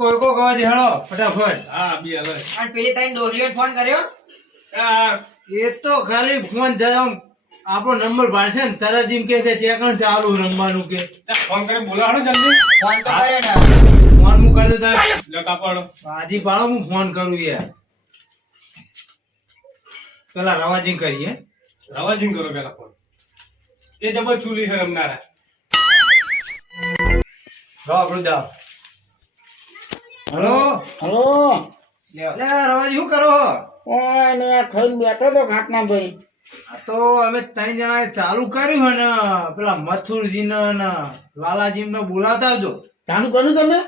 કોઈ કવાજી હેડો ફટાફટ. હા બી હવે અને પેલી તારી ડોરીઓને ફોન કર્યો? એ તો ખાલી ફોન જાય આપણો નંબર પાડશે ને તરત એમ કે ચેકણ ચાલુ રમવાનું કે ફોન કરી બોલાવો જલ્દી. ફોન તો કર્યો ને. ફોન હું કરી દઉં તારે લો કાપડો. હાજી પાડો હું ફોન કરું યાર પેલા રવાજી કરીએ રવાજીન કરો પેલા ફોન. એ જબર ચૂલી છે રમનારા. આપણું દાવ. હલો હલો લે રવાજી શું કરો? ઓય ને આ ખાઈને બેઠો તો ઘાટના ભાઈ. આ તો અમે ત્રણ જણાએ ચાલુ કર્યું હે ને પેલા મથુરજી ને લાલાજી ને બોલાવતા આવજો. ચાલુ કર્યું તમે?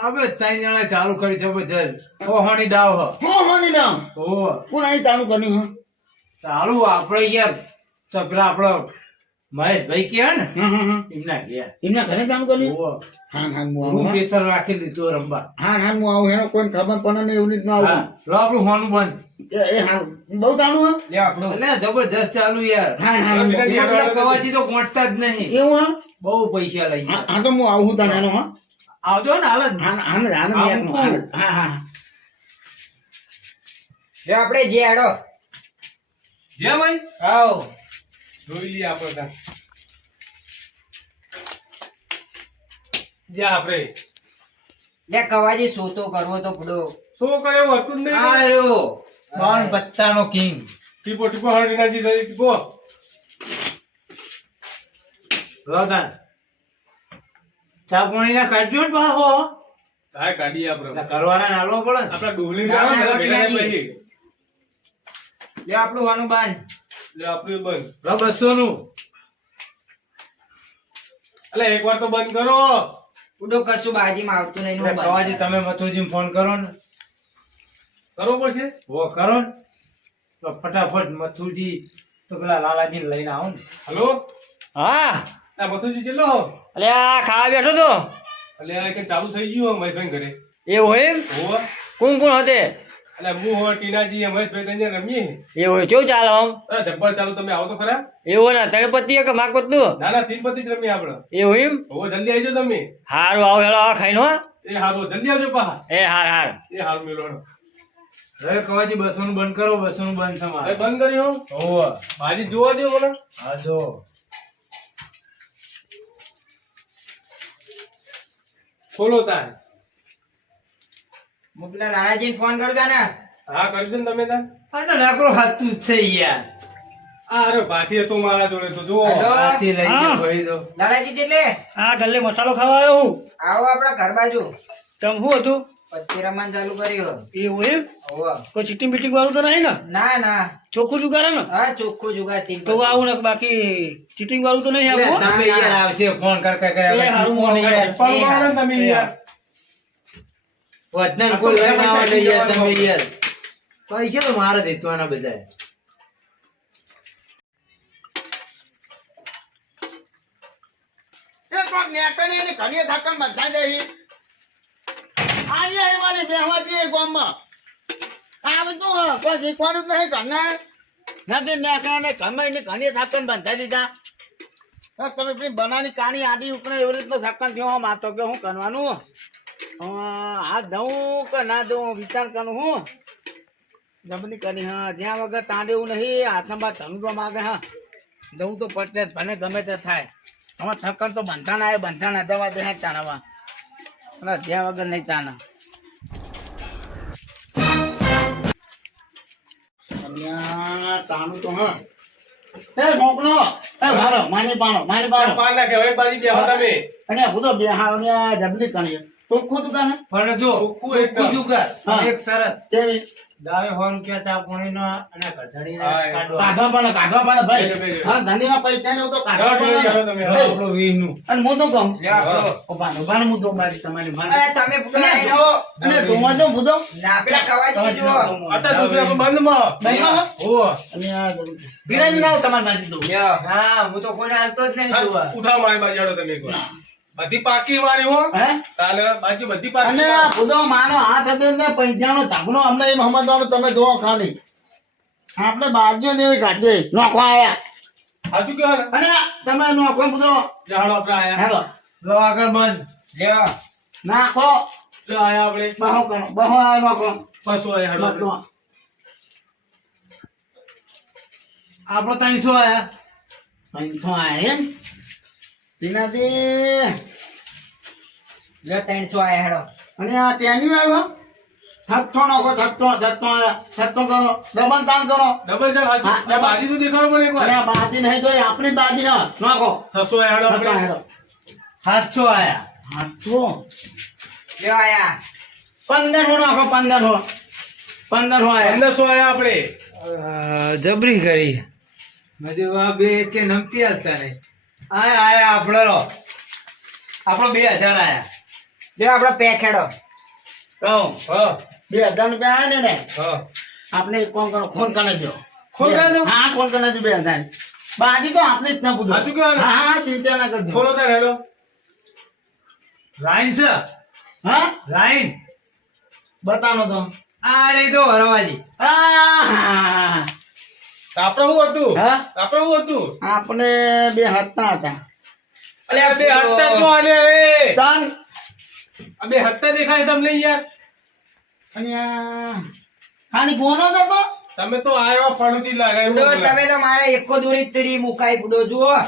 હવે ત્રણ જણાએ ચાલુ કરી જબરજસ્ત ઓહોની દાવ હ હો ની નામ ઓ કોણ અહીં ચાલુ કર્યું હે? ચાલુ આપણે યાર તો પેલા આપણો મહેશભાઈ કે ને હા એમના ગયા એમના ઘરે ચાલુ કર્યું? ઓ હા હું રૂમ આવું હા. પ્રેશર રાખી દીધું રમવા. હા હું આવું હેરો કોઈ ખબર પણ નહીં એવું રીતનું આવું. હા લો આપણું હોનું બંધ એ હા બહુ ચાલુ હે? લે આપણું. એટલે જબરજસ્ત ચાલુ યાર. હા પેલા કવાજી તો પહોંચતા જ નહીં. એવું હા? બહુ પૈસા લઈ ગયા. હા તો હું આવું તને એનો હા આવજો ને હાલ જ. હા હા લે આપણે જે હેડો. જે ભાઈ આવ જોઈ લઈએ આપણે ત્યાં. જા આપણે લે કવાજી સોતો કરવો તો પડો. શું કરે એવું હતું જ નહીં. આયો બોન પત્તાનો કિંગ. ટીપો ટીપો હરડી નાખી દઈ ટીપો. લોદાન ચા પાણી ના કાઢજો ને બાહો. હા કાઢીએ આપણે. કરવાના નાલો પડે ને. આપડા ડોહલી ના, ના ના, આવે ને ના, પછી. લે આપણું વાનું બાંધ. લે આપણું બંધ. લો 200 નું. અલે એકવાર તો બંધ કરો. ઉડો કશું બાજીમાં આવતું નહીં. એટલે કવાજી તમે મથુરજી ફોન કરો ને. કરવો પડશે. વો કરો ને તો ફટાફટ મથુરજી તો પેલા લાલાજી લઈને આવો ને. હલો હા આ મથુરજી કેટલો? અલે આ ખાવા બેઠો તો અલે આ કે ચાલુ થઈ ગયું મહેશભાઈ ઘરે. એવું એમ? હોવા કોણ કોણ હતે? અલે હું હો ટીનાજી મહેશભાઈ તને રમીએ. એવું કેવું ચાલે આમ? અરે જબ્બર ચાલુ તમે આવો તો ખરા. એવું ને તળપતિ કે માગપતનું? ના ના તીનપતિ જ રમીએ આપણે. એવું એમ? હોવો જલ્દી આવજો તમે. હારું આવો હેલો આ ખાઈને હો. એ હારું જલ્દી આવજો પાહા. એ હાર એ હારું મેળવાનો. હવે કવાજી 200 નું બંધ કરો. 200 નું બંધ હવે સમારે. બંધ કર્યો. ઓહો ભાજી જોવા દો મને. હા જો ખોલો તાર. હું પેલા લાલાજીને ફોન કરું તા ને. હા કરી દો ને તમે તાર. આ તો નાકરો હાથું જ છે યાર. આ અરે ભાથી હતો મારા જોડે તો જુઓ. હલો. હાથી લઈ ગયો ભરી દો. લાલાજી જેટલે આ ગલ્લે મસાલો ખાવા આવ્યો હું. આવો આપણા ઘર બાજુ. તમ શું હતું? પછી રમવાનું ચાલુ કર્યું. એવું એમ? હોવે. કોઈ ચીટિંગ બીટિંગ વાળું તો નહીં ને? ના ના ચોખ્ખું જુગારે ને? હા ચોખ્ખું જુગાડ ટીમ. તો આવું ને બાકી ચીટિંગ વાળું તો નહીં એટલે આવું હો? તમે યાર આવશે ફોન કર કર કર એ હારું ફોન યાર પણ મારો ને તમે યાર. વતન કોઈ લઈને આવો ને યાર તમે યાર પૈસા તો મારે દેતવાના બધા. એ તો નેકને એને ઘણીએ થાકન બંધાઈ દે. આયા એવાને બેહવાજી ગામમાં. આવે તો કોઈ શીખવાનું જ નહીં ઘરના. નથી નેકને ઘરમાં એને ઘણીએ થાકન બંધાઈ દીધા. તમે પેલી બનાની કાણી આડી ઉપને એવી રીતનો થાકન થયો આમ આ તો કે હું કરવાનું. આ દઉં કે ના દઉં વિચાર કરું હું. જમની કરી હા જ્યાં વગર તાંડે એવું નહીં હાથમાં ધનુડવા માંગે હા દઉં તો પડતે જ ભલે ગમે તે થાય. આમાં થકન તો બંધાણા આવે બંધાણા દવા દે તાણાવા અને જ્યાં વગર નહીં તાણા. તાણું તો હા એ મોકલો એ મારો માની પાણો પાન નાખે હવે બાજી બેહો તમે. અને હું તો બે હા જબલી કણી ચોખ્ખું દુકાન પણ જો ચોખ્ખું એકદમ. ચોખ્ખું જુગાર. હા. એક શરત કેવી દાવે હોન કે ચા પાણી નો અને ગધડી હા, કાઢવા કાઢવા પાડે ભાઈ બેજો, બેજો. હા ધનીના પૈસા ને હું તો કાઢવા હા, ઠીક છે, પાડે. તમે. ભાઈ, આપણો 20 નું અને હું તો કહું લે આપણો. ઉભાનો હું તો મારી તમારી માની. અરે તમે પેલા આઈ આવો. અને ધોવા દો ભૂદો ના પેલા કવાજી જુઓ. અત્યારે દૂસરે આપણે બંધમાં. બેમાં હા? ઓહો અને આ બિરાજી ના આવો તમારી બાજુ દો. લ્યો. હા હું તો કોઈને હાલતો જ નહીં જોવા. ઉઠાવ મારી બાજુ હેડો તમે એકવાર. બધી પાકી મારી હો. હે તાલે બાકી બધી અને પાકી. આ ભૂદો માનો હાથ હતો ને પૈસાનો ધાગણો અમને એમ સમજવાનું તમે જોવો ખાલી આપણે બાજુ ને એવી કાઢીએ નોખવા આયા હાચું કહો ને. અને તમે નોખો ભૂદો જાડો આપણે આયા. હેલો લો આગળ બંધ. લ્યો. નાખો જો આયા આપણે બહો કરો બહો આ નાખો 500 આયા હેડો બધું આપણો 300 આયા. અહીંથી આયા એમ તેનાથી જો 300 આયા હેડો. અને આ ટેન્યુ આવ્યો થતો નાખો થતો કરો દબન તાણ કરો ડબલ છે હા, ડબલ. બાજી તો દેખાડો પણ એક અને વાર આ બાજી નહીં તો એ આપણી બાજી હા નાખો 600 આયા હેડો થતો આપણે હેડો 700 આયા. હાથો જો આયા 1500 નાખો 1500 આયા 1500 આયા આપણે જબરી કરી. મેં કીધું આ બે કે નમતી હાલતા નહીં. આયા આપણો 2000 આયા. જો આપણો પેક હેડો. કહો હા 2000 રૂપિયા આયા ને હા આપણે કોણ કરો ખોન કરે જો ખોન કરે દો? હા ખોન કરે છે 2000 બાજી તો આપણે જ ના પૂછો સાચું કહેવાનું? હા ચિંતા ના કરજો થોડો તાર હેડો લાઈન છે. હા લાઈન. બતાનો તો આ રહી તો હરવાજી. આ આપણે શું હતું હા? આપણે શું હતું આપણે બે હતા હતા અલે આ બે હત્તા જો આને એ તાન આ બે હત્તા દેખાય તમને યાર અને ખાલી ગોનો જ હતો તમે તો આયા ફળુથી લાગે એવું બુડો બોલા. તમે તો મારા એકો દોરી તરી મુકાઈ બુડો જુઓ.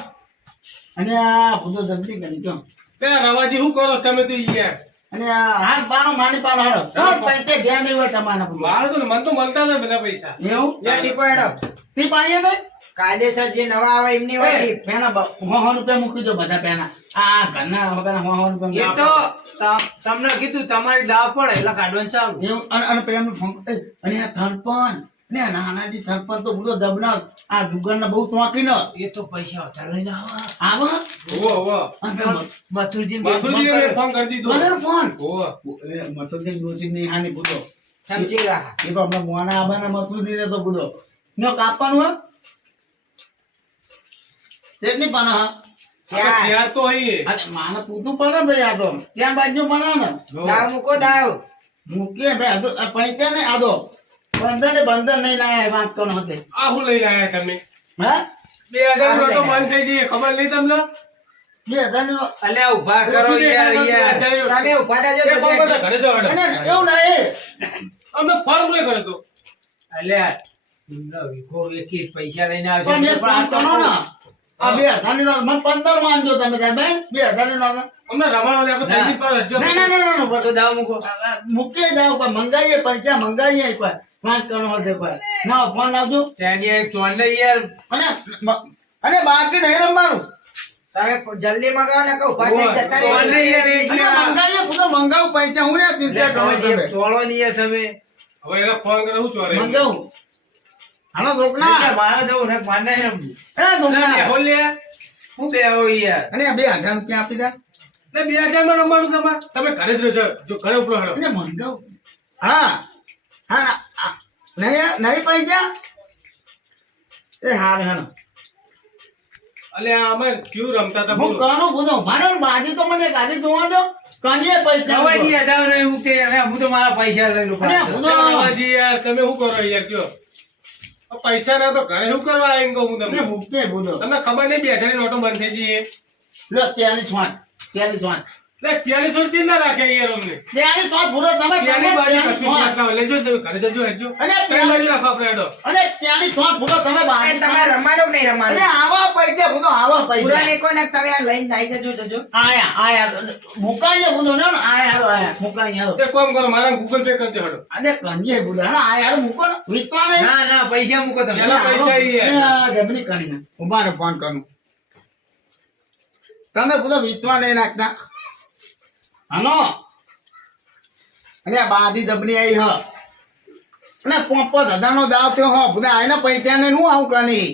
અને આ ભૂતો જબરી કરી ગયો તે રવાજી શું કરો તમે તો યાર અને આ હાથ પાનો માની પાનો હારો કોઈ પૈસે ધ્યાન નહીં હોય તમારા ભૂતો. મારે તો મન તો મળતા હતા બધા પૈસા એવું જો ટીપો હેડો. તે પાઈએ તો કાયદેસર જે નવા આવે એમની હોય ટીપ. પેના 100 રૂપિયા મૂકી દો બધા પેના આ ઘરના વગરના 100 એ રૂપિયા તો તમને કીધું તમારી દાવ પડે એટલે કાઢવાનું ચાલુ. એવું અને પેલા ફોન અને આ થરપન ને આ નાનાજી થરપન તો બધો દબના આ દુકાનના બહુ ચોકી ન એ તો પૈસા વધારે લઈને આવો. આવો ઓવો ઓવો અને મથુરજી માથુજીને ફોન કરી દીધો મને ફોન ઓવો મથુરજી દોષી નહીં હાની બધો સમજી ગયા. એ તો આપણે મોના આબાના મથુરજી ને તો બધો નો કાપવાનું હા તેટલી પણ હા ચાર. ત્યાં તો અહીં અને માને પૂછવું પડે ભાઈ આ તો ત્યાં બાજુ બનાવ ને દાવ મૂકો દાવ. મૂકીએ ભાઈ આ તો આ પૈસા ને આદો બંધન ને બંધન નહીં લાયા વાત કોણ હતી આ શું લઈને આયા તમે હા 2000 નોટો બંધ થઈ ગઈ ખબર નહીં તમને 2000 નો અલ્યા ઉભા કરો યાર યાર. તમે ઉભા થાજો એ કોણ તો બધા ઘરે જાઓ હેડો. અને એવું નહીં અમે ફોન નહીં કરે તો અલ્યા વિખો વેકી પૈસા લઈને આવશે. પણ એક કામ કરો ને આ 2000 ની નોટ મને 15 માંગજો તમે તાર ભાઈ 2000 ની નોટ અમને રમાડો ને આપણે થઈ ગઈ પર હજો. ના ના ના ના તો દાવ મૂકો. મૂકી જાવ પણ મંગાઈએ પૈસા મંગાઈએ પણ વાત કરો હોતે પણ ના ફોન આવજો ત્યાંની એક ચોન લઈ યાર. અને અને બાકી નહીં રમવાનું તમે જલ્દી મગાવો ને કે ઉભા થઈને જતા ઓય, રહેજો. યાર, એક અને મંગાઈએ પૂરો મંગાવું પૈસા હું ને ચિંતા કરો કવાજી, તમે એક ચોળો નહીં યાર તમે. હવે એને ફોન કરે શું ચોરે મંગાવું હાલો રોકના એટલે મારે જવું ને મારે નહીં રમવું. એ રોકના બેહો લે હું બેહો યાર. અને આ 2000 રૂપિયા આપી દે ને 2000 માં રમવાનું તમારે તમે ઘરે જ રહેજો જો ઘરે ઉપડો હેડો અને મંગાવું હા હા નહીં નહીં પૈસા એ હાર હાલો અલે અમે ક્યુ રમતા હતા હું બોલો કરું બધું મારો બાજી તો મને ગાડી જોવા દો કનીએ પૈસા કવાજી અડાવ નહીં હું કે હવે હું તો મારા પૈસા લઈ લઉં અને પાછા. હું અરે રવાજી યાર તમે શું કરો યાર કયો આ પૈસા ના તો ઘરે શું કરવા આવીને કહું હું ને તમને મૂકે બધો તમને ખબર નહીં 2000 ની નોટો બંધ થઈ જઈએ લો 40 વાટ 40 વાટ એટલે 40 સો ચિંતા રાખે યાર અમને 40 વાટ પૂરો તમે ત્યાંની બાજુ 40 કશું વાટ ના લેજો તમે ઘરે જજો હેજો અને કઈ બાજુ રાખો આપણે હેડો અને 40 વાટ પૂરો તમે એ બાજી તમે રમવાનું કે નહીં અને રમવાનું? આવા પૈસા બધો આવા પૂરા પૈસા મેકો ને તમે આ લઈને આવી જજો જજો. આયા મુકાઈએ બધો ને આયા મુકાઈએ હાલો તે કોમ કરો મારા ગૂગલ પે કરજો હેડો અને કનીએ બધો હા આયા મૂકો ને વિકવા નહીં ના ના પૈસા મૂકો તમે. એલા પૈસા ઈ હે. જબરી કરીને ઉભાને ફોન કરું તમે બધો વિચવા નહીં નાખતા હાલો અને આ બાધી દબની આવી હ અને 5,000 નો દાવ થયો હ બધા આઈને પૈસા ને હું આવું કની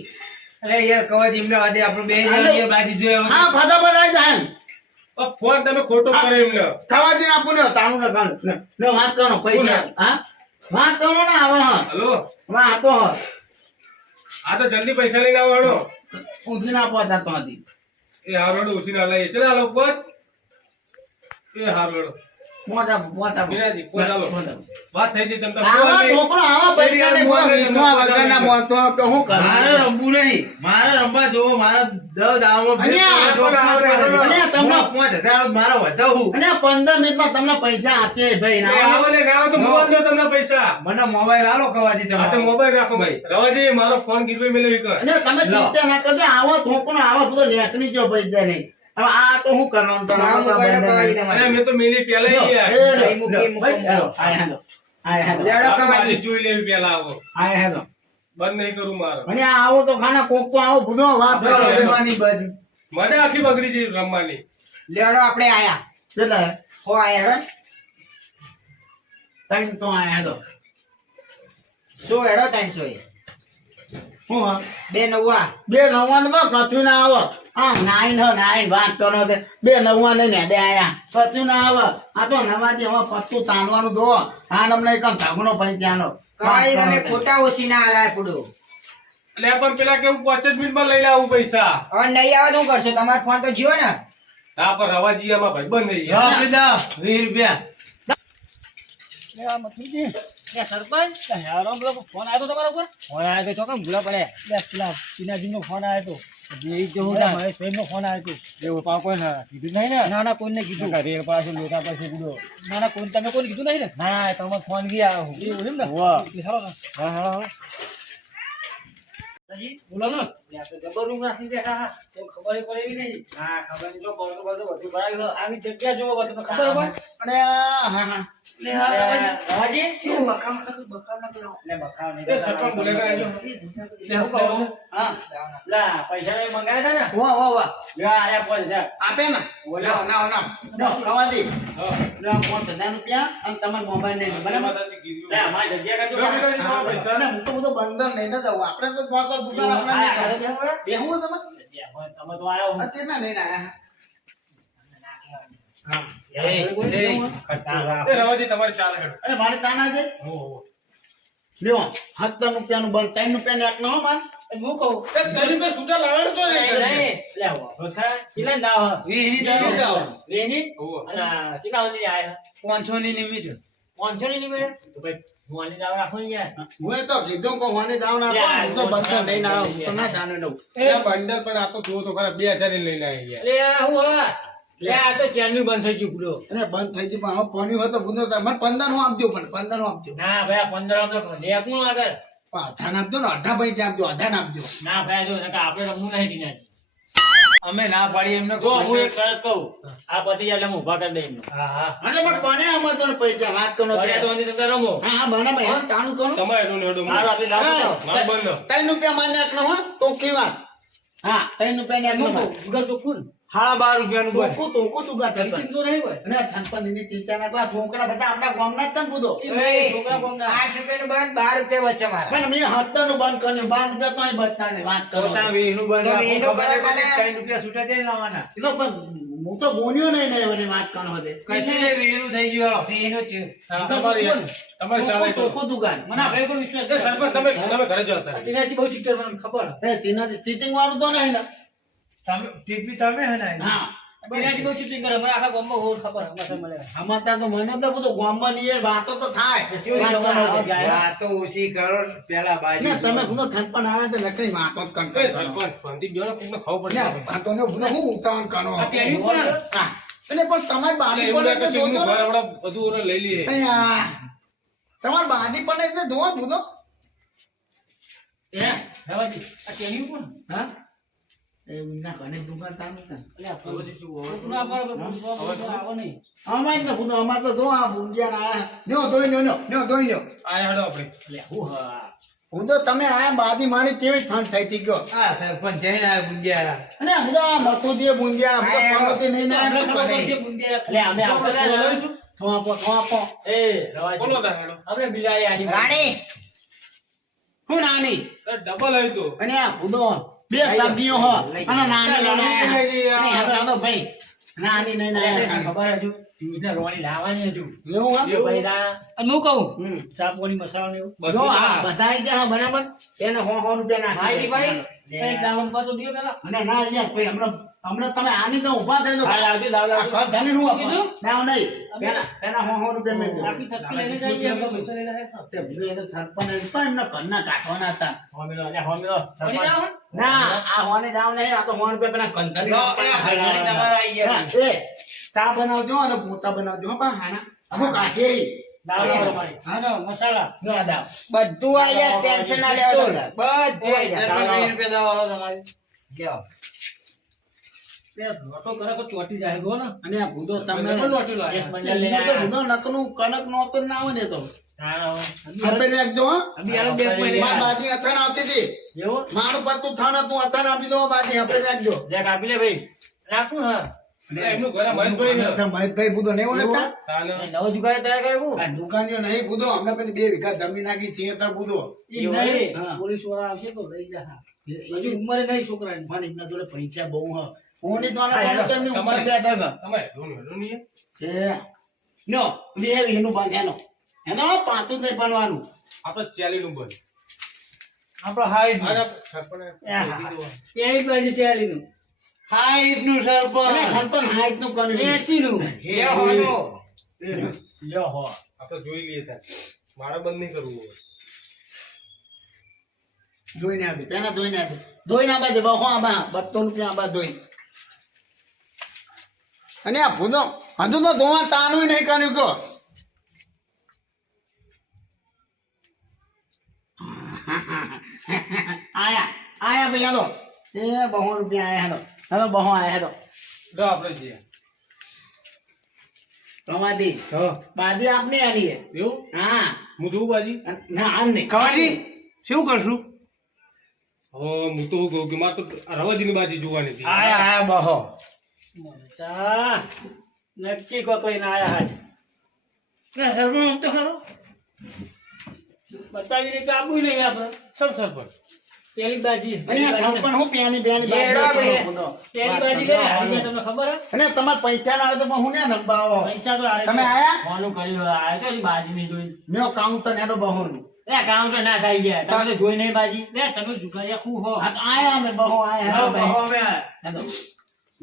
અરે યાર કવાજી એમને વાદે આપણે બે જણ યાર બાજી જોયા વગર. હા ફટાફટ આવી જાય ફોન તમે ખોટો કરે એમને થવા દે આપું ને તાણું ને કાણું ને વાત કરો પૈસા હા વાત કરો ને આવે હ હલો હવે આપો હ આ તો જલ્દી પૈસા લઈને આવો હેડો પૂછી ના પહોંચતા તો હતી એ હારોડો ઉસીને લાવીએ ચલો હાલો બસ એ હારોડો પહોંચા વિરાજી, પહોંચાલો. વાત થઈ ગઈ તમે આવા છોકરો આવા પૈસા ને કોઈ વિધવા વગરના બોલતો કે હું કરું મારે રમવું નહીં. મારે રમવા જોવો મારા 10 દાવામાં બે અલ્યા, જોબ તમને- 5,000 મારો વધાવું. અને 15 મિનિટમાં તમને પૈસા આપીએ ભાઈ એ આવો ને ના આવો તો હું આપજો તમને પૈસા. મને મોબાઈલ આલો કવાજી હા તો તમારો. મોબાઈલ રાખો ભાઈ. રવાજી મારો ફોન ગીરવે મેળવી કર. અને તમે ચિંતા ના કરજો આવો થોકનો આવો બધો લેખની જો પૈસા નહીં હવે આ તો હું કરવાનું તમે ના મોબાઈલ કવાજી અરે તમારે મેં તો મેલી પહેલા લ્યો, ઈ યાર. એ લ્યો, મૂકી, લ્યો, મૂકી, ભાઈ, મૂકી. હેલો, આય હેલો, આય હેલો, લેડો આપણે કવાજી. આજે જોઈ લેવી પહેલા આવો. આય હેલો. બંધ નહીં કરું મારો. અને આ આવો તો ખાના કોક તો આવો બધો વાત જો કરો. રમવાની બાજુ. મજા આખી બગડી જઈ રમવાની. લેડો આપણે આયા કેટલા? હો આયા હેડો ત્રણ તો આય હેલો. શું હેડો 300 એ હું હા? 2 બે 9 તો કશું ના આવો હા 9 વાત કરો તે 2 9 ને દે આયા કશું ના આવો આ તો નવાજી હવે પત્તું તાણવાનું દો આ નમને એક ઝઘડો ભાઈ ત્યાંનો કવાજી તમે ખોટા ઓછી ના આલાય પૂડું એટલે પણ પેલા કેવું 5 જ મિનિટમાં લઈને આવું પૈસા. હવે નહીં આવે તો શું કરશો તમારો ફોન તો જીઓ ને હા પણ રવાજી આમાં ભાઈ બંધ નહીં જો કીધા 20 રૂપિયા. સરપંચ યારો પેલો ફોન આવ્યો તો તમારા ઉપર ફોન આવ્યો તો ચોકમ ભૂલા પડે પેલા ટીનાજી નો ફોન આવ્યો તો એ જો મહેશભાઈ નો ફોન આવ્યો તો એવું પા કોઈ કીધું નહીં ને ના ના કોઈને કીધું રેલ પાસે લોટા પાસે કીધું ના ના કોઈ તમે કોઈ કીધું નહીં ને ના ના તમારો ફોન ગયા એવું એમ ને વાહ હા હા બોલો ને જબર રૂમ રાખી બેઠા તો ખબર પડે એવી નહીં હા ખબર નહીં જો બોલતો બોલતો બધું ભરાયું આવી જગ્યા જોવો બધું તો ખબર હોય અને હા હા રવાજી શું બકામ ને બખાવ નહીં એ સરપંચ બોલે કે આજો. હા પેલા પૈસા ને મંગાવ્યા હતા ને વાહ વાહ વાહ લ્યો આયા પોચ જા આપે ને ના ના ના ના કવાજી હા. લ્યો 5,000 રૂપિયા અને તમારો મોબાઈલ નહીં બરાબર માતાજી કીધું. લે અમારી જગ્યા કરજો જો પેલા હા, પૈસા પૈસા ને હું તો બધો બંધન લઈને જ આવું આપણે તો પાછો દુકાન આપણે નહીં કરવું. બેહવું તમે તમે તો આવ્યો અત્યારના લઈને આયા હા એ રવાજી તમારે ચાલે હેડો. અરે મારે તાના છે હો, હો. લ્યો 17 રૂપિયાનું બંધ 3 રૂપિયાનું એક નો માર હું કહું એ તલી પે છૂટા લાવવાનું તો નહીં. લે રોથા સિલા દાવ 20 ની તો વેની હો. અને સિલા હોતી આયા 500 ની નિમિત્ત. 500 ની મળે તો ભાઈ મોની દાવ રાખો ને યાર હું તો કીધું કે હોને દાવ ના આપો હું તો બંધન લઈને આવું હું તો ના જાણે લઉં એ બંદર પણ આ તો જુઓ તો ખરા 2000 ની લઈને આવી ગયા. લે હું હા લે આ તો ચેનલ બંધ થઈ ગયું પૂરો અને બંધ થઈ ગયું પણ હવે પોની હોય તો ગુનો થાય મને 15 નું આપજો પણ 15 નું આપજો ના ભાઈ 15 આમ તો લેપ નું આગળ અઢાર આપજો ને અઢા પૈસા આપજો અઢાર આપજો ના ભાઈ જો નકા આપણે રમવું નહીં ટીનાજી અમે ના પાડી એમને જો હું એક શરત કહું આ પતિ જાય એટલે હું ઉભા કરી દઈ એમને હા હા એટલે પણ બને આમાં તો ને પૈસા વાત કરો ભલે તો નહીં તો રમો હા હા બને ભાઈ તાણું કરો તમારે હેડો ને હેડો. મારો આપણે લાવો મારો બંધ. 3 રૂપિયા માન્ય એકનો હો તો કી વાત હા 3 રૂપિયા એકનો તો ગુગલ તો ફૂલ 12.5 રૂપિયાનું બંધ. તો શું ગાત તો નહીં હોય અને છનપનની ચિંતા ના કરો છોકરા બધા આપણા ગામના જ તન પૂછો એ ભાઈ છોકરા કોમ ના 8 રૂપિયાનું બંધ 12 રૂપિયા વચ્ચે મારા પણ મેં 7 નું બંધ કર્યું 12 રૂપિયા તો અહીં બચતા નહીં વાત કરો પોતાના 20 નું બંધ તો રાખો. એનું ખબર કરો પડે તમે. 3 રૂપિયા છૂટા દઈ લાવવાના. એટલે પણ હું તો ગોન્યો નહીં ને એની વાત કરો છે કશું નહીં 20 નું થઈ ગયું. એનું થયું તમારે તમારે ચાલે કરો. ચોખ્ખું દુકાન મને આપણે પર વિશ્વાસ એ સરપંચ તમે ઘરે જાઓ તારે. ટીનાજી બહુ ચીટર મને ખબર એ તેનાથી ચીટિંગ વાળું તો નહીં ને તમે ટીપી તમે હે ને હા ટીનાજી બહુ ચીટિંગ કરે મને આખા ગામમાં હોર ખબર હમણાં મળે આમાં તો મને તો બધું ગામમાં ની એ વાતો તો થાય કેવી વાત ખબર કરો આવે? છો. આ તો ઓછી કરો ને પેલા બાજી. ને તમે બધો થનપણ આવે તો નકરી વાતો જ એ કરતા કરો. સરપંચ શાંતિ બેહો ને, કોકને ખબર ને પડે. વાતો ને બધું હું ઉતાવળ કરો આ ટેણી પણ હા એટલે પણ તમારી બાજી એવું પડે લાગે એટલે છે કે જોજો ઘર ને. હમણાં બધું ઓરે લઈ લઈએ. અરે આ, તમારી બાજી પડે એટલે જોવો જ બધો રવાજી આ ટેણી પણ હા એ ના ઘરે દુકાન તાનું છે. કોકના પર આવો નહીં અમારે તો બધું અમારે તો જો આ ભૂંડિયા આયા લ્યો ધોઈ લ્યો ધોઈ લ્યો આ હેડો આપણે. લે હું હા હું તો તમે આયા બાજી મારી કેવી ઠંડ થઈ હતી ગયો આ સરપંચ જઈને આ ગુંડિયારા. અને આ બધા મથુજી બુંદિયા બધા પર્વતી નહીં ના આપણે ખબર પડશે બુંદિયા લે અમે આવતા રહ્યા ને. થોપો એ રવાજી બોલો તાર હેડો. આપણે બિલાડી આડી રાણી હું નાની એ ડબલ આવી તો. અને આ ખુદો બે સબ્જીઓ હો અને નાની લઈને આયા. નહીં, આ તો ભાઈ નાની લઈને આયા. ખબર હજુ દૂધને રોણી લાવવાની હજુ એવું હા? એ ભાઈ ના અને હું કહું હમ. ચાપોની મસાલો ને એવું જો આ બધા આઈ ગયા બરાબર એને 100 રૂપિયા નાખી ભાઈ દે. ભાઈ એક દાવણ પાછો દિયો પેલા અને ના યાર ભાઈ હમણાં તમે આની તો ઊભા થઈ હા લાવજો દાવ આ લાવજો ઘર ધણી નું આપો. કીધું? ના નહીં પેલા 100 રૂપિયા મેં દીધું. આપી થપ્પી લઈને જઈએ આપણે પૈસા લઈને આવ્યા તે બધું એને સરપંચ હતા, એમના ઘરના કાઢવાના હતા હોમેલો અલ્યા હોમેલો પડી જાઓ હો. ના આ આ હોને જાવ નહીં આ તો હોન રૂપિયા પેલા કંટાળી લો, એ હળગાડી તમારે આઈ ગયા. હા, એ ચા બનાવજો અને પોતા બનાવજો હો બા હાના અમો કાઢે દાળ તમારી. હા, મસાલા. ના દાવ બધું આઈ જાય, ટેન્શન ના લેવા દો. બધું આઈ જાય. સરપંચ 20 રૂપિયા દવા આલો તમારી. લ્યો. તે રોટો કરે તો ચોટી જાય ગો ને. અને આ ભૂદો તમે પણ નોટી લાગે. કેસ મંજલ લઈને એમને તો આયા. ભૂદો નકનું કનક નોતો ના આવે ને તો હા, આપે રાખજો હો અભી આલો બે મહિને. માર બાજી અથાણ આવતી હતી એવું? મારું પત્તું થાણ હતું અથાણ આપી દો બાજી આપે રાખજો લે કાપી લે ભાઈ. રાખું હા. એમનું ઘરે મહેશભાઈ ને. મહેશભાઈ ભૂદો નહીં ઓળખતા ચાલે. એ નવો જુગાડ તૈયાર કર્યું. આ દુકાનીઓ નહીં ભૂદો અમે પેલી 2 વીઘા જમીન નાખી થિયેટર ભૂદો એ નહીં. હા. પોલીસ વાળા આવશે તો લઈ જા. હજુ ઉંમરે નહીં છોકરાની. મને એમના જોડે પૈસા બહુ હ ઓની તો આના હા, જોડે તેમની ઉંમર તમારે. બે હતા તમે ઢોલ હેડો નહીં. એ નો લે એનું બાંધ્યાનો એનો પાછું જ નહીં બનવાનું આપણે ચાલીનું બંધ. આપણો હાઈટ આના સરપંચ એવી બાજુ ચાલીનું. હાઈટ નું અને સરપંચ. ખનપન હાઈટ નું કરી 80 નું. એ હોનો. લ્યો હો. આપણે જોઈ લઈએ તાર. મારે બંધ નહીં કરવું હવે. જોઈને આપી પેલા જોઈને આપી ધોઈને આબા દે બહુ આબા 200 રૂપિયા આબા ધોઈ અને આ ભૂદો હજુ તો ધોવા તાનું નહીં કર્યું કો આયા આયા ભાઈ હાલો એ 200 રૂપિયા આયા હાલો હવે 200 આયા હાલો લો આપણે જઈએ. કમાતી હા. બાદી આપની આની હે એવું? હા હું જોઉં બાજી? ના આમ નહીં કવાજી શું કરશું? હું તો શું કહું કે મારે તો રવાજીની બાજી જોવાની હતી. આયા આયા બહો. તા નક્કી કો તો એને આયા હાજ. ના સરપંચ આમ તો ખરો. બતાવી દે કે આબુ નહીં આપણે. સબ સરપંચ. પેલી બાજી. અને આ ખણપણ હું પ્યાની પ્યાની જેડો બાજી આપણે. ભૂંડો. પેલી બાજી લે હારી ગયા તમને ખબર હે? અને તમારે પૈસા ના આવે તો પણ હું ને નંબાવો પૈસા તો આરે તમે આયા ફોનું કર્યું આયા તો એની બાજી નહીં જોઈ. મેં કાઉન્ટર એનો બહોનું એ કામ તો ના થઈ ગયા. તમે તો જોઈ નહીં બાજી. લે તમે જુગારિયા ખૂબ હો. આ તો આયા અમે બહુ આયા હા, હા બહો ભાઈ અમે. હેલો.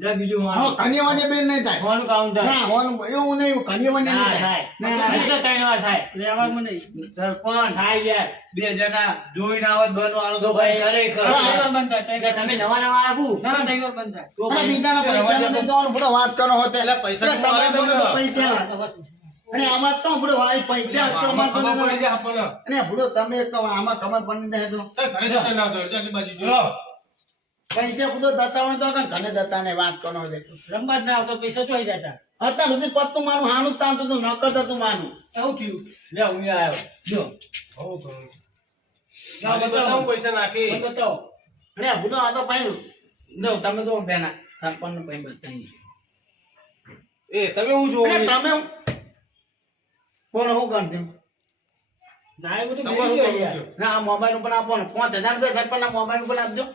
લે બીજું હા મારું. કન્યાવાની બેન નહીં થાય ફોનું કાઉન્ટર. ના હોનું એવું નહીં કન્યાવાની ના નહીં થાય. થાય ના બીજો ના ત્રણ વાર થાય. લેવાનું નહીં. સરપંચ થાય યાર. બે જણા જોઈને આવત બનવાનું તો ભાઈ, ભાઈ કરે હા, કરે. હા. બંધ થાય. એટલે તમે નવા નવા આવું. ના નહીં બંધ થાય. તો અને ભાઈ, બીજાના પૈસા નહીં દેવાનું બધો વાત કરો હોતે એટલે પૈસા એટલે તમે તો જોડે તો આવે પૈસા અને આમાં તો બધો ભાઈ પૈસા તો આમાં આમાં ખબર પડી તો જાય આપણને. અને બધો તમે એક તો આમાં ખબર પડી જાય તો ચાલ, ઘરે જતા ના આવતો. એટલી બાજી જો. લો. પૈસા બધો દતા હોય તો ઘણે દતા ને વાત કરો હોતે રમવા જ ના આવતો પૈસા ચોઈ જતા. અત્યાર સુધી પત્તું મારું હાનું જ તાણતું હતું નકર હતું માનું એવું થયું. લે હું આવ્યો. જો હોવ તો. ના, બાજી બતાવો. બતાવું પૈસા નાખી. મને બતાવો. અને આ બધો આ તો ભાઈ જો તમે તો બેના સરપંચ નું ભાઈ બતાવી એ તમે હું જોઉં અને તમે કોણ હું કરજો ના એ બધું તમારું ભૂલી કરવું ગયા. છે. ના આ મોબાઈલ ઉપર આપો ને 5000 રૂપિયા સરપંચ ના મોબાઈલ ઉપર આપજો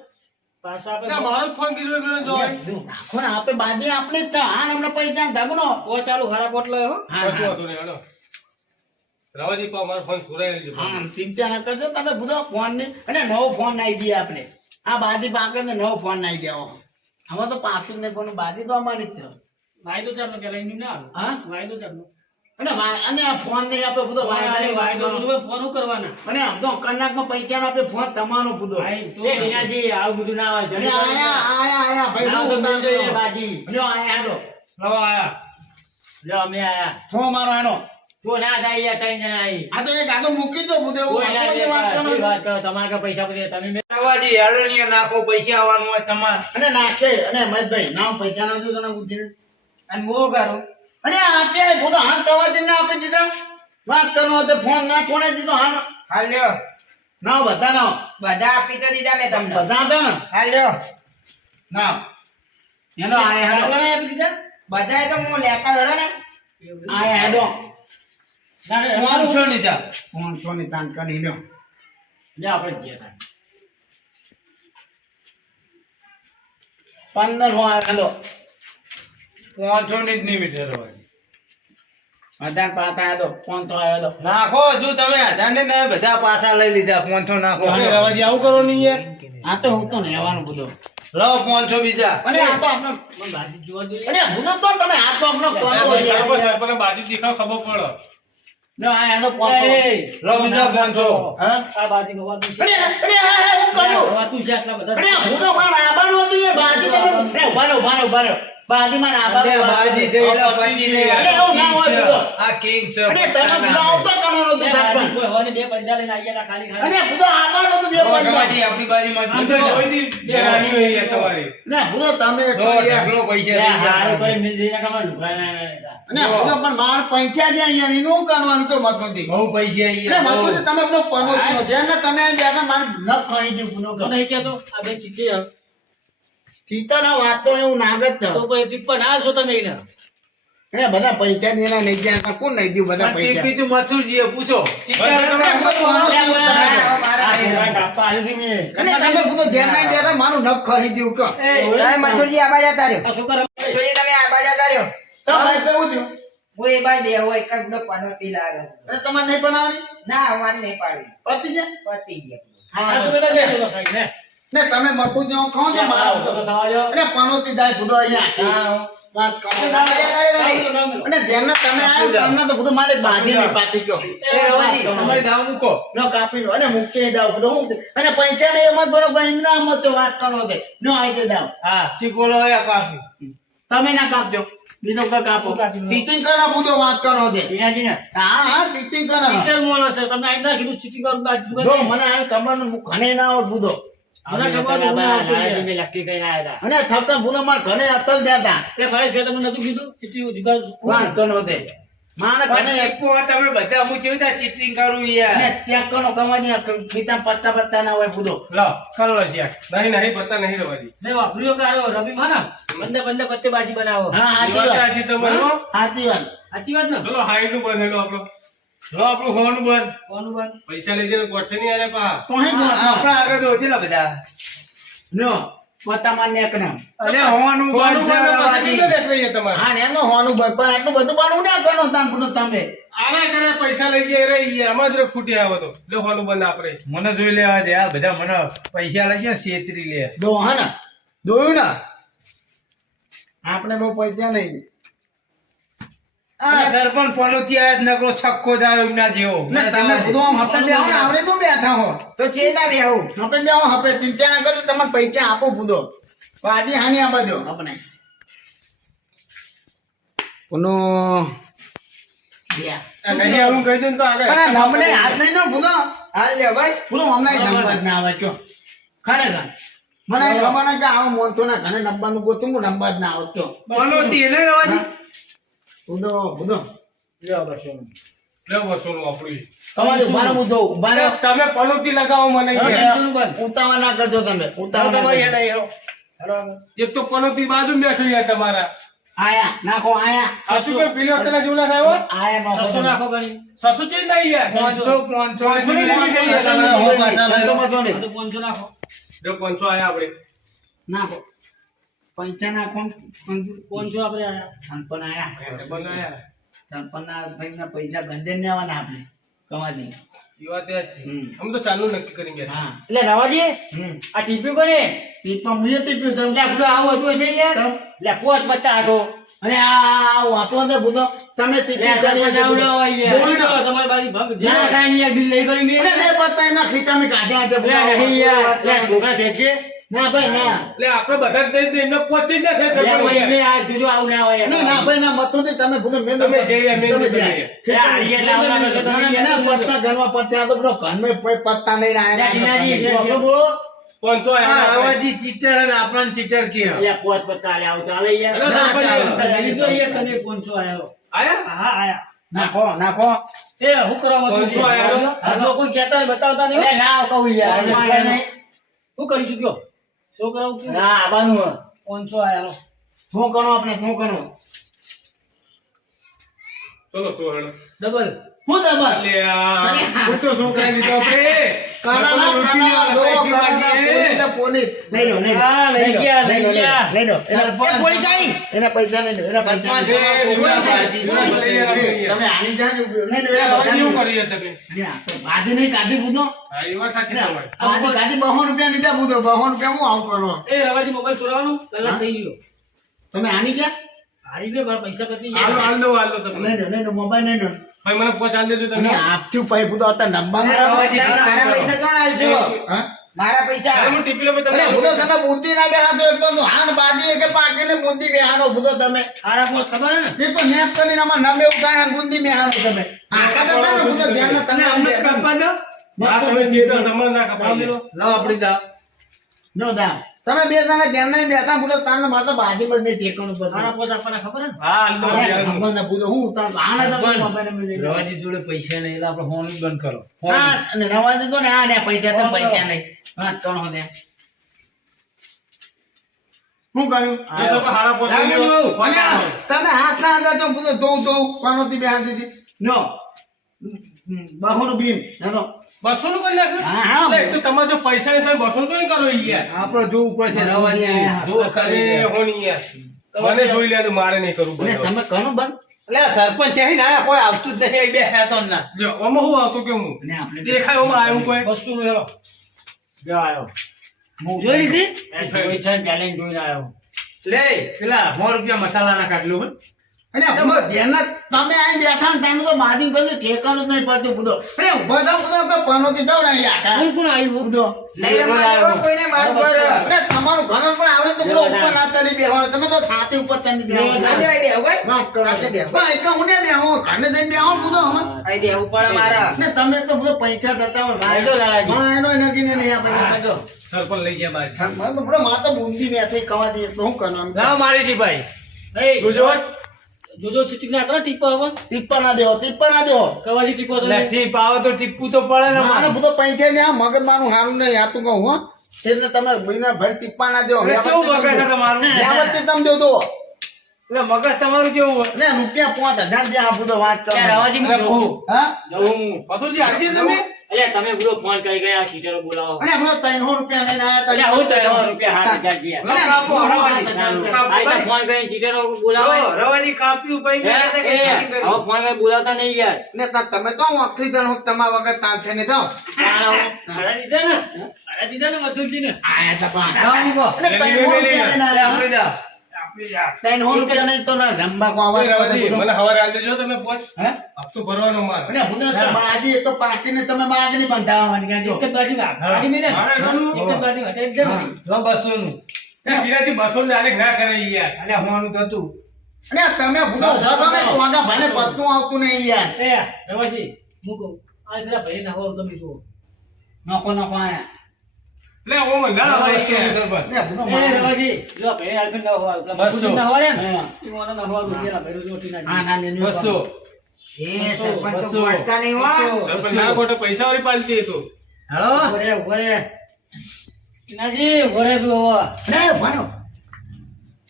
પાછા ના, આપણે મારો જ ફોન કર્યો એટલે જોવાય. નાખો ને આપે બાજી આપણે જ થાય હા હમણાં પૈસા ઝઘડો ચાલુ હારા પોટલો હો. હા કશું વાંધો નહીં, હાલો. રવાજી પા મારો ફોન સુરાઈ લેજો. હા ચિંતા ના કરજો તમે બધો ફોન ને અને નવો ફોન નાઈ દઈએ આપણે આ બાજી પાકે ને નવો ફોન નાઈ દેવો આમાં તો પાછું નહીં પણ બાજી તો અમારી જ છે વાયદો ચાલનો પેલા એની ના આવે. હા વાયદો ચાલનો. અને આ ફોન નહીં આપે બધો વાયદો વાયદો બધું ફોન કરવાના. અને આમ તો કલાકમાં પૈસા નો આપે ફોન તમારો બધો ભાઈ, તો વિનાજી આવું બધું ના આવે. અને આયા ભાઈ ના તો બહુ મિલ જોઈએ ઉતાવળ. બાજી. લ્યો આયા હેડો લો આયા. લો અમે આયા. ફો મારો હેડો તો ના થાય યાર ત્રણ જણા આઈ. આ તો એક આદો મૂકી દો બધે એવું કોઈ ના આટલી બધી વાત જાય. કરો શી છો. વાત કરો? તમારા કાંઈ પૈસા બધે તમે કવાજી હેડો ને નાખો પૈસા આવવાનું હોય તમારે. અને નાખે અને મહેશભાઈ નામ પૈસા ના જો તને પૂછીને અને હું કરું અને આ આપ્યા બધો હાથ કવા દઈને ના આપી દીધા વાત કરો તો ફોન ના છોડે દીધો હા હાલ્યો ના બધા ના બધા આપી તો દીધા મેં તમને. બધા આપે ને હાલ્યો ના એનો આયા હેડો આપી દીધા? બધાએ તો હું લેતા હેડો ને આયા હેડો ના, ના, અમારું. 500 ની ચા. ફોન સોની તાન કરી લ્યો લે આપણે જ ગયા તા. 15 હો આયા હેડો 500 ની જ નહીં મીઠે રવાજી. હજાર પાતા આયા તો ફોન તો આયો તો નાખો હજુ તમે 1000 ને તમે બધા પાછા લઈ લીધા 500 નાખો. અરે રવાજી આવું કરો નહીં યાર. આ તો હું તો રહેવાનું બધું લો 500 બીજા. અને આ તો આપણો મને બાજી જોવા જોઈએ. અને હું તો તમે આ તો આપણો કોનો હોય યાર. સરપંચને બાજી દેખાવ ખબર પડે. લો આયા તો ફોન એ, લો બીજા 500. હા આ બાજી ગવાતું છે. અરે અરે હા હા હું કર્યું ગવાતું છે આટલા બધા. અરે હું તો મારા ઉભા રહો. બાજીમાં ના અરે બાજી થઈ એટલે પતી નહીં. અરે એવું ના હોય king બધો. છે. આ king છે. અરે તમે બધો આવતો કરવાનો હતું સરપંચ. કોઈ હોય ને બે પૈસા લઈને આવીએ ના ખાલી ખાલી. અરે બધો આવવાનો હતું બે તો પંચાયત. ગવાજી આપણી બાજીમાં આમ તો પૂછો કોઈ દી બે રાણી હોય યાર તમારી. ના બધો તમે તો ઢગલો પૈસા લે, લઈ હારું જાય. કરી મિલ જઈને કમાવાનું. ઢુકડા ના ના. અને બધો પણ માર પંચાયત અહીંયા એનું કરવાનું કે મતોથી. બહુ પૈસા એટલે અહીંયા, મતોથી તમે બધો પનોતી નો જેને તમે આ બેઠા માર ન ખાઈ દઉં ગુનો તો નહીં કહેતો આ બે ચીટી આવ. ચિત્તાના વાત તો એવું નાગત છે. તો કોઈ ટીપા ના છો તમે એને. અરે બધા પૈસા ની એના નહીં ગયા કોણ નહીં દઉં બધા પણ પૈસા ટીપી તું મથુરજીએ પૂછો. ચિત્તા બસ, તમે અરે બધો પનોતી નો તમે. આ ભેગા કાપા આલ્યું છે મેં. અને તમે બધો ધ્યાન નહીં દેતા મારું નખ ખાઈ દઉં કે એ મથુરજી આ બાજુ જતા રહ્યો. આ શું કરે? મથુરજી તમે આ બાજુ જતા રહ્યો. તો ભાઈ કેવું થયું હું એ બાજુ બે હોય એક જ પનોતી લાગે. અરે તમારે નહીં બનાવવાની ના અમારે નહીં પાડવી. પતી જાય પતી ગયા. આ શું હા કરે? બેસો સાઈડ ને. ને તમે મતું જેવો ખાઓ તો આવો, મારા તો થવા દ્યો. અરે પનોતી જાય બધો અહીંયા હા. વાત કરો. આ બાજુ જતા રહ્યો તમે. આવો, નામ લો. અને ધ્યાન તમે આવ્યો તમને તો બધું મારે બાંધી નહીં પાછી ગયો એ રવાજી, તમારી દાવ મૂકો. ન કાપી લો અને મૂકી દાવ બધું હું અને પૈસા ને એમાં બરોબર એમના મત વાત કરો છે ન આવી દાવ હા ટીપોલો હોય કાફી. તમે ના કાપજો બીજો કોઈ કાપો ટીચિંગ કરા બધો વાત કરો છે ટીનાજી ને. હા ટીચિંગ કરા ટીચર મોણો છે. તમને આઈ ના કીધું ચીટી કરું બાજુ. જો મને આ ખબર ન ઘણે ના હોય બધો મને ખબર નથી. નારાયણજીને લખતી કરીને આયા હતા. અને થતા ભૂલો માર ઘરે અતલ જતા એ ફરેશભાઈ તમને નતું કીધું ચીટી જુગાર વાત કરો છે મારે પણ ઘરે ટીપો તમે બધા અમુક કેવી રીતે ચીટિંગ કરું યાર. ને ત્યાં કનો કમાની ખીતા પત્તા ના હોય બધો લો કરો લો જ્યાં. નહીં પતા નહીં રવાજી. મેં વાપર્યો કે આયો રવિ માના બંને પત્તે બાજી બનાવો. હા એ સાચી વાત વાત આજે તમારે હો. સાચી વાત સાચી વાત ને? ચલો હાઈટ નું બનેલો આપણો. લો આપણું હોવાનું બંધ. કોનું બંધ? પૈસા લઈ જઈને ગોઠસે નહીં આલે પા. તો હે આપણા આગળ તો કેટલા બધા. નો પત્તા માર નેકના અલે હોવાનું બંધ છે રવાજી. કેટલો બેસવાઈએ તમારે? હા એનો હોવાનું ભાઈ પણ આટલું બધું બાનું ના કરો તાન બધું તમે આના કરે પૈસા લઈ ગયા રે ઈ આમાં જ રે ફૂટી આવો તો લે હોનું બંધ આપણે. મને જોઈ લેવા દે આ બધા મને પૈસા લઈ ગયા છેતરી લે. દો હા ને જોયું ને આપણે બહુ પૈસા નહીં આ સરપંચ પનોતી આયા જ નકરો છક્કો જાય એમના જેવો. ને તમે બધું આમ હપે બે આવો ને આવડે તો બેઠા હો તો છે ના બે આવું. હપે બે આવો હપે ચિંતા ના કરજો તમને પૈસા આપો બુધો આજી હાની આ બાજુ આપણે કોનો આ નહીં આવું કહી દે ને તો આગળ. પણ નમને હાથ નહીં નો બુધો હાલ લ્યો બસ. બુધો હમણાં નંબર ના આવે કયો ખરેખર મને ખબર નહીં કે આવો મોનસો ના ઘરે નંબર નું ગોતું નંબર ના આવતો પનોતી એને રવાજી. બુધો બુધો લ્યો બસ એમ. લે વસોનું આપણું. તમારે ઉભા રહો બુધો ઉભા રહો તમે પનોતી લગાવો મને હા, યાર. શું બંધ? ઉતાવળ ના કરજો તમે ચાલો ઉતાવળ ના તમારી કરજો હેડ આઈ હેડો. હેડો આગળ. એક તો પનોતી બાજુ બેઠું યાર તમારા. આયા નાખો આયા આ શું કોઈ પેલી વખતે જેવું ના થાય હો? આયા નાખો સસો નાખો ગણી. સસુ ચેન્જ નહીં યાર. 500 ને તો મતો આ નહીં. તો 500 નાખો. જો 500 આયા આપણે. નાખો પૈસા નાખો 500 આપણે આયા. સંપન્ન આયા બંધ આયા. સંપન્ન ભાઈ ના પૈસા ગંદે ને આવવાના આપણે કમાતી ઈ વાત એ જ છે. હમ. અમે તો ચાલુ નક્કી કરી ગયા. હા એટલે રાવાજી આ ટીપ્યું કોને? પીપા મુએ ટીપ્યું એટલે તમે આપણું આવું હતું હશે યાર. તો? એટલે પોત પત્તા હતો. અને આ વાતો અંદર બુધો તમે ટીપી કરી તમારી બાજુ ભંગ જે ના. કાંઈ નહીં યાર, બિલ નહીં કર્યું મેં. અને બે પત્તા એના ખીચા મેં કાઢ્યા છે એટલે નહીં યાર. એટલે છોકરા ફેંકશે. ના ભાઈ ના એટલે આપણે બધા જ દઈ દઈએ, એમને પહોંચી જ ના થાય એટલે સગવડ યાર. એમને આ જુદું આવું ના હોય. ના ના ભાઈ ના મતું નહીં તમે બધું મેં તમે જઈએ, મેં તમે જઈએ. જઈએ. એટલે આ રીતે એટલે આવવાના છે તો નહીં ના યાર. પત્તા ઘરમાં પત્તા તો બધો ઘરમાં કોઈ પત્તા નહીં ટીનાજી, આયા બોલો 500 આ આયા આપણે. રવાજી ચીટર અને આપણને ચીટર કે. એટલે પોત પત્તા આલે આવું ચાલે યાર. એટલે ના, સરપંચ ચાલે. લીધો યાર તમે 500 આયો. આયા? હા આયા. નાખો નાખો એ હું કરવા માંગુ છું? 500 આયો. આ લોકો કહેતા હોય, બતાવતા નહીં. એટલે ના કહું યાર. ના, શું ના. કરીશું કયો? શું કરાવું છું? ના આવવાનું હે. 500 આયા. શું કરો આપણે શું કરો ચલો સોહણ. ડબલ. શું દબર અલ્યા, ખોટો છોકરા લીધો આપણે. પોલીસ લઈ લો લઈ લો હા, લઈ ગયા, લઈ ગયા. લઈ લો એ પોલીસ આવી. એના પૈસા લઈ લો એના પૈસા લઈ લો. તમે આની જાણ લઈ લો એના પૈસા લઈ એવું લો. કરીએ તમે. ભાજી નહીં કાઢી બુધો હા, એ વાત સાચી તમારી. ભાજી કાઢી 200 રૂપિયા લીધા બુધો 200 રૂપિયા હું આવું કરો એ રવાજી મોબાઈલ ચોરાવાનું કલાક થઈ ગયો. તમે આની ક્યાં હારી ગયો, મારા પૈસા પતી હાલો, ગયા. હાલો તમે. લઈ લો મોબાઈલ લઈ લો ભાઈ મને પહોંચાડી દેજો અને તમે. આપશું પૈ બુધો હતા નંબર તારા પૈસા કોણ આલજો? હા મારા પૈસા હું ટીપી લો અરે ભૂતો તમે બુદ્ધિ ના બેહાતો એક તો હાન બાદી કે પાકીને બુદ્ધિ બેહાનો ભૂતો તમે હારા પોસ ખબર હે ને એ તો નેપ કરીને આમાં નમે ઉતાય બુદ્ધિ બેહાનો તમે આખા તો તમે ભૂતો ધ્યાન ના તમે અમને કાપવા દો હા તમે જીતો તમારે ના કપાઈ લાવો આપડી દા નો દા તમે બે જણા ધ્યાન નહીં બેઠા ભૂતો તારને માથે બાજી બદ નહીં ઠેકાણું પર હારા પોસ આપણને ખબર હે ને હા લો ભગવાન ભૂતો હું તાર આને તમે મોબાઈલ માં લઈ રવાજી જોડે પૈસા નહીં એટલે આપણે ફોન જ બંધ કરો હા અને રવા દીધો ને આ ને પૈસા તો પૈસા નહીં હા કોણ હોતે શું કર્યું એ સબ હારા પોતે અને તમે હાથ ના અંદર તો ભૂતો ધોઉં પાનોથી બે હાથ દીધી નો બહોરું બીન હેલો 200 નું કરી નાખ્યું હા, હા. એટલે એક તો તમારે જો પૈસા નહીં થાય 200 નું તો નહીં કરો યાર આપણો જોવું પડશે રવાજી જો અરે ખાલી હોની યાર મને જોઈ લે તો મારે નહીં કરવું અને પડે તમે કરો બંધ એટલે આ સરપંચ છે ને આયા કોઈ આવતું જ નહીં બે હેતો ના જો આમાં હું આવતો કે હું અને આપણે દેખાય આમાં આવ્યું કોઈ 200 નું હેરો જો આયો જોઈ લીધી જોઈ છે બેલેન્સ જોઈને આયો લે પેલા 100 રૂપિયા મસાલા ના કાઢલું અને ભૂતો ધ્યાન તમે અહીં બેઠા ને તમે તો બાજી બધું ઠેકાણું જ નહીં પડતું ભૂતો અરે ઉભા થાવ ભૂતો તો પાનોથી જાવ ને આખા કોણ કોણ આવ્યું ભૂતો નહીં રમવા કોઈને મારું પર અરે તમારું ઘર પણ આવડે તો ભૂતો ઉપર ના ચડી બેહવાનું તમે તો છાતી ઉપર ચડી બેહવાનું આજો આઈ બેહો બસ વાત કરો આપણે બેહો. ભાઈ કે હું ને બેહો ઘરને જઈને બેહો ભૂતો હમણાં આઈ બેહવું પડે મારા ને તમે તો બધો પૈસા થતા હોય ભાઈ આજો લાલાજી. હા એનો નગીને નહીં આપણે થતા જો સરપંચ લઈ ગયા બાર મને તો બધો માતો બુંદી મેથી કવા દે તો હું કરવાનું લાવ મારી ટી ભાઈ નહીં જોજો જોજો સિટી ના કરો ટીપો હવે ટીપ્પા ના દેવો કવાજી ટીપો તો લે ટીપ આવે તો ટીપવું તો પડે ને મારે બધો પૈસા ને આ મગજ માનું હારું નહીં આ તું કહું હો એટલે તમે ભાઈને ભર ટીપ્પા ના દેવો એટલે કેવું મગજ છે તમારું વ્યવસ્થિત તમે દો દો એટલે મગજ તમારું કેવું હોય ને રૂપિયા 5000 જે આ બધો વાત કરો ત્યાં રવાજી અરે મૂકો. બહુ. હા હું પાછું હારી છે તમે અલ્યા તમે બોલો ફોન કરી ગયા સીટરો બોલાવો અને આપણો 300 રૂપિયા લઈને અલ્યા આયા હું તો એવા રૂપિયા હાથ હજાર ગયા લો, કાપો, રવાજી. કાપો, આઈ તો ભાઈ. ફોન કરીને સીટરો જો, બોલાવો રવાજી કાપ્યું ભાઈ મેં કીધું કે setting હવે કર્યું. ફોન કરી બોલાવતા નહીં યાર ને તમે તો આખરી જણ તમારા વગર તાંથે ને જાઓ ભાડા દીધા ને ભાડા દીધા ને મધુરજીને આયા તપા લાવ મૂકો. અને 300 રૂપિયા લઈને લે, આયા આપણી જા. 300 રૂપિયા નહીં તો ના રંબા કો આવાજ એ કરે રવાજી, બધો. મને હવારે આલી દેજો તમે પોચ હે હપ્તો ભરવાનો માર અને હું તો બાજી એક તો પાકીને તમે બાગની બંધાવવાની ક્યાં જો એક જ બાજુ ના ગાડી મેલે ને. મારે ઘરનું. એક જ બાજુ હતા એક જણ લો 200 નું પીડાથી 200 ડાયરેક્ટ ના કરે યાર અને હોવાનું તો હતું અને તમે ભૂલો તમે કોના ભાને પત્તું આવતું નહીં યાર એ રવાજી મૂકો આ પેલા ભાઈ ના હોર તમે જુઓ નકો આયા લે ઓ મને ના આવે બસો નું છે સરપંચ. લે ભૂલો એ રવાજી જો આ ભાઈ આલફેન ના હોર પેલા બસો. મધુરજી ના હોર હે ને હા. ઈ ઓનો ના હોર રૂપિયા ના ભાઈ રોટી ના હા ના ને 200 એ સરપંચ તો બસો. પહોંચતા નહીં હો સરપંચ ના ખોટો પૈસા વાળી પાલટી એ તો હાલો ઉભરે ઉભરે નાજી ઉભરે તું હવે અરે ભાનો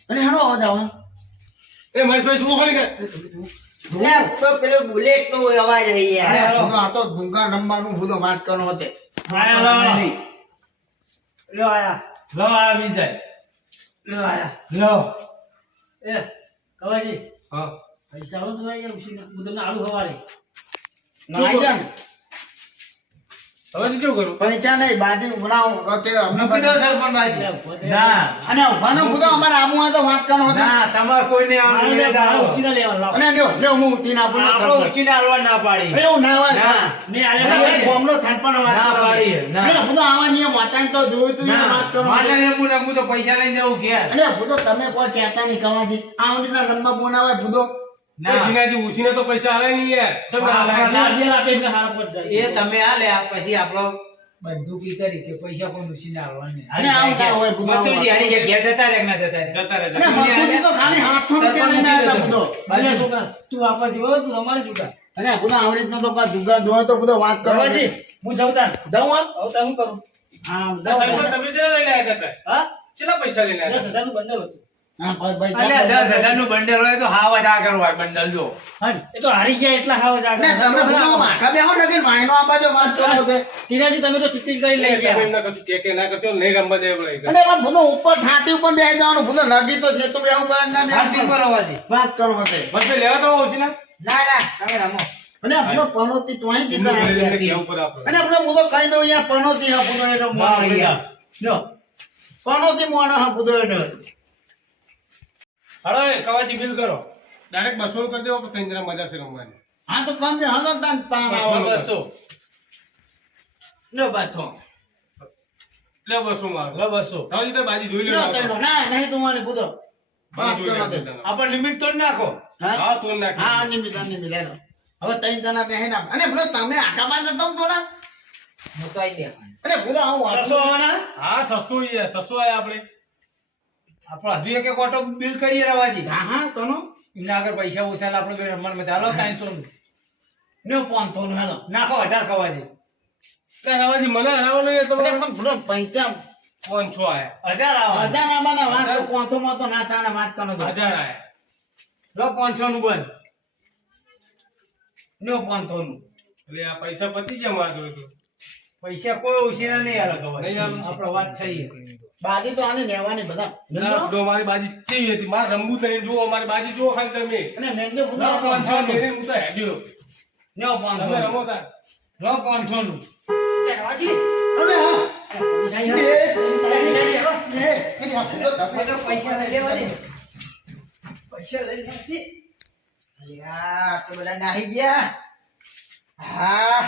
અને હાડો અવાજ આવે એ મહેશભાઈ તું ખોલી કે લે તો પેલો બુલેટ નો અવાજ હે અરે યાર ભૂલો આ તો ડુંગા રમવાનું ભૂલો વાત કરનો હોતે હાલો. લો આયા લો આ વિજય લો આયા લો એ કવાજી હા પૈસા આવો તો યાર ઉછી ના હું તમને આલુ હવારે ના આઈ જા ને. હવે શું કરું પૈસા નહીં બાજી બનાવો અત્યારે અમને મૂકી દો સરપંચ બાજી. ના અને ઉભાનો ભૂલો અમારે આમું આ તો વાત કરનો હોતે ના તમારે કોઈને આવવાનું નહીં. ના ઉછી ના લેવા લાવો અને લ્યો લ્યો હું ઉઠીને આપું ને આપણો સરપંચ. ઉછીને હાલવા ના પાડી એવું ના હોય ના મેં અને આલે ભાઈ ગામનો થાનપણનો વાત ના કરો. પાડી, ના. અને ભૂલો આવા નિયમ વાતાને તો જોયું તું યાર વાત કરો મારે રમવું ને હું તો પૈસા લઈને જવું ઘેર. અને ભૂતો તમે કોઈ કહેતા નહીં કવાથી આ રીતના રમવા બોનાવાય ભૂતો ના જીનાજી ઉછીને તો પૈસા આલે નહીં યાર તમે હા, આલે. ના. બે આપે એમને હારા પડશે એ તમે આ લે આ પછી આપણો બંદૂકી કરી કે પૈસા કોઈ ઉછીને હાલવાનું નહીં. અને આવું ના હોય, ભૂલા હોય. મથુરજી હારી ગયા, ઘેર જતા રહે કે ના જતા રહે? જતા રહે, અને મજૂરી તો ખાલી 800 રૂપિયા લઈને આવ્યા હતા ભૂતો. ભલે છોકરા તું વાપર જીવો તું અમારે જુગા અને ભૂતો આવી રીતનો તો પાછો દુગા જોયો તો ભૂતો વાત કરો કવાજી હું જાઉં તાન દઉં હાલ? હવે તાન હું કરું હા સરપંચ દઉં તમે કેટલા લઈને આવ્યા હતા હા કેટલા પૈસા લઈને આવ્યા 10,000 નું બંડલ હતું હા ભાઈ અલ્યા, ભાઈ 10,000 નું બંડલ હોય તો હાવ જ આગળ હોય બંડલ જો. હા એ તો હારી ગયા એટલા ખાવ જ ને તમે ભૂતો માથા બેહો ને કે વાયનો આ બાજુ વાત કરો છો. ટીનાજી તમે તો ચૂંટણી કરી લઈ તમે ગયા એમને કશું કે ના કરશો નહીં રમવા દે આપણે અને એમાં ભૂતો ઉપર છાતી ઉપર બેસી જવાનું ભૂતો નગી તો છે તો બેહું પડે ને ના હાથ બેહું ટીપો પડે. રવાજી. વાત કરો હોતે મસ્ત લેવા તો ઉછીના ના ના તમે રમો અને ભૂતો પનોતી તોય થી ઘરે લઈને કરાવી કેવું પડે આપણે અને આપણે ભૂતો કહી દઉં યાર પનોતી હા ભૂતો એનો વાહ, મોણો ભૈયા. યાર જો પનોતી મોણો હા ભૂતો એનો હાલો, એ કવાજી બિલ કરો. ડાયરેક્ટ 200 કરી દેવો પછી જરા મજા છે રમવાની હા તો કામ દે હા તાન પાવા આવો 200. લો બાથો લે 200 માં લો 200 હવે તો બાજી જોઈ ના, લો તૈનો. ના નહીં તું મને પૂછો બાજી જોઈ લો હા, તને. આપણે લિમિટ તો જ નાખો. હા હા તો નાખી હા નિમિત લેલો હવે ત્રણ જણા બેહી ના અને પેલો તમે આખા બાદ નતો થોડા હું તો આઈ દેખાણ. અરે પૂરા હું 600 આવવાના. હા 600 આયા આપણે આપણે હજુ એક ઓટો બિલ કરીએ રવાજી. હા હા કનો એમના આગળ પૈસા ઓછા ને આપણે બે રમવાનું ચાલો 300 નું ને 500 નું હેલો નાખો 1000 કવાજી. રવાજી મને હરાવો નહીં અરે તમારે પણ પેલો પૈસા 500 આયા 1000 આવવાના. હજાર ના બને વાત તો 500 માં તો ના થાય ને વાત કરો તો 1000 આયા લો 500 નું બંધ. ને 500 નું એટલે આ પૈસા પતી ગયા મારા જોડે તો. પૈસા કોઈ ઉછીના નહીં આલે કવાજી. નહીં આલે. આપણે વાત થઈ. બાજી તો આને લેવાની બધા ના, મેંદો તો મારી બાજી ચી હતી મારે રમવું તો નહીં જુઓ મારી બાજી જુઓ ખાલી તમે અને મેંદો લો પૂરા 500 નું. હું તો હેડ્યો ને 500 તમે નું. રમો તાર લો 500 નું. લે રવાજી. અરે હા પૈસા અહીં હો. એ પૈસા લઈ લેવા દે. પૈસા લઈ લેવાથી. અલ્યા, તો બધા નાહી ગયા. હા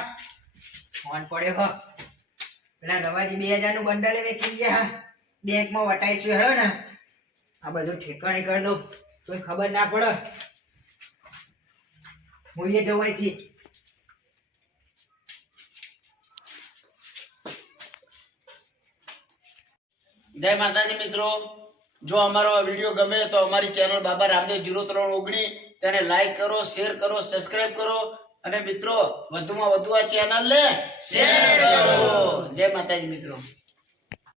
ફોન પડ્યો હો. પેલા રવાજી 2000 નું બંડલ વેચી ગયા. બેંકમાં વટાઈશું હેડો ને આ બધું ઠેકાણે કરી દઉં કોઈ ખબર ના પડે. હું એ જવાયથી જય માતાજી મિત્રો, જો અમારો આ વિડીયો ગમે તો અમારી ચેનલ બાબા રામદેવ 0319 તેને લાઈક કરો, શેર કરો, સબસ્ક્રાઇબ કરો અને મિત્રો વધુમાં વધુ આ ચેનલ ને શેર કરો. જય માતાજી મિત્રો.